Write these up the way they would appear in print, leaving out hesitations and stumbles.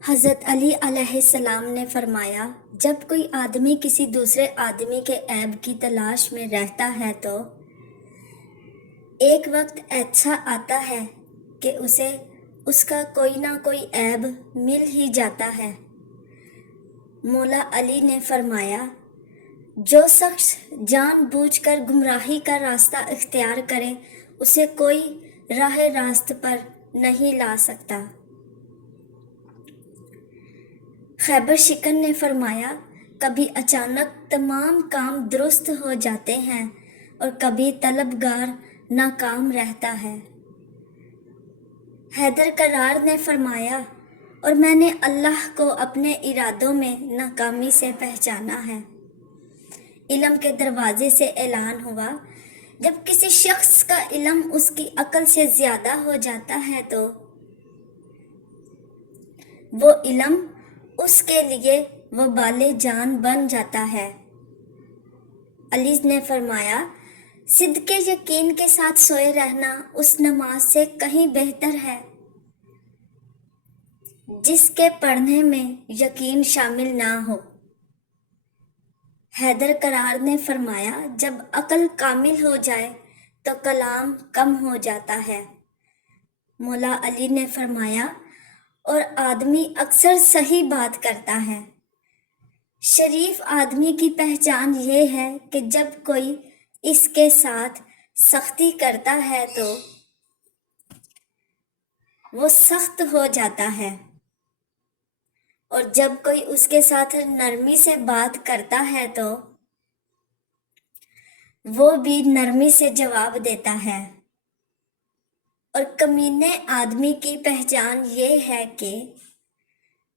حضرت علی علیہ السلام نے فرمایا، جب کوئی آدمی کسی دوسرے آدمی کے عیب کی تلاش میں رہتا ہے تو ایک وقت ایسا آتا ہے کہ اسے اس کا کوئی نہ کوئی عیب مل ہی جاتا ہے۔ مولا علی نے فرمایا، جو شخص جان بوجھ کر گمراہی کا راستہ اختیار کرے اسے کوئی راہ راست پر نہیں لا سکتا۔ خیبر شکن نے فرمایا، کبھی اچانک تمام کام درست ہو جاتے ہیں اور کبھی طلبگار ناکام رہتا ہے۔ حیدر کرار نے فرمایا، اور میں نے اللہ کو اپنے ارادوں میں ناکامی سے پہچانا ہے۔ علم کے دروازے سے اعلان ہوا، جب کسی شخص کا علم اس کی عقل سے زیادہ ہو جاتا ہے تو وہ علم اس کے لیے وبال جان بن جاتا ہے۔ علی نے فرمایا، صدق یقین کے ساتھ سوئے رہنا اس نماز سے کہیں بہتر ہے جس کے پڑھنے میں یقین شامل نہ ہو۔ حیدر کرار نے فرمایا، جب عقل کامل ہو جائے تو کلام کم ہو جاتا ہے۔ مولا علی نے فرمایا، اور آدمی اکثر صحیح بات کرتا ہے۔ شریف آدمی کی پہچان یہ ہے کہ جب کوئی اس کے ساتھ سختی کرتا ہے تو وہ سخت ہو جاتا ہے، اور جب کوئی اس کے ساتھ نرمی سے بات کرتا ہے تو وہ بھی نرمی سے جواب دیتا ہے۔ اور کمینے آدمی کی پہچان یہ ہے کہ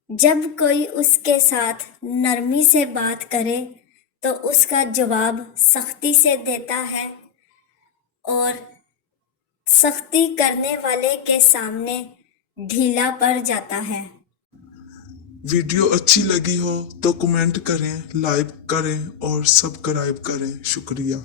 جب کوئی اس کے ساتھ نرمی سے بات کرے تو اس کا جواب سختی سے دیتا ہے، اور سختی کرنے والے کے سامنے ڈھیلا پڑ جاتا ہے۔ ویڈیو اچھی لگی ہو تو کمنٹ کریں، لائک کریں اور سبسکرائب کریں۔ شکریہ۔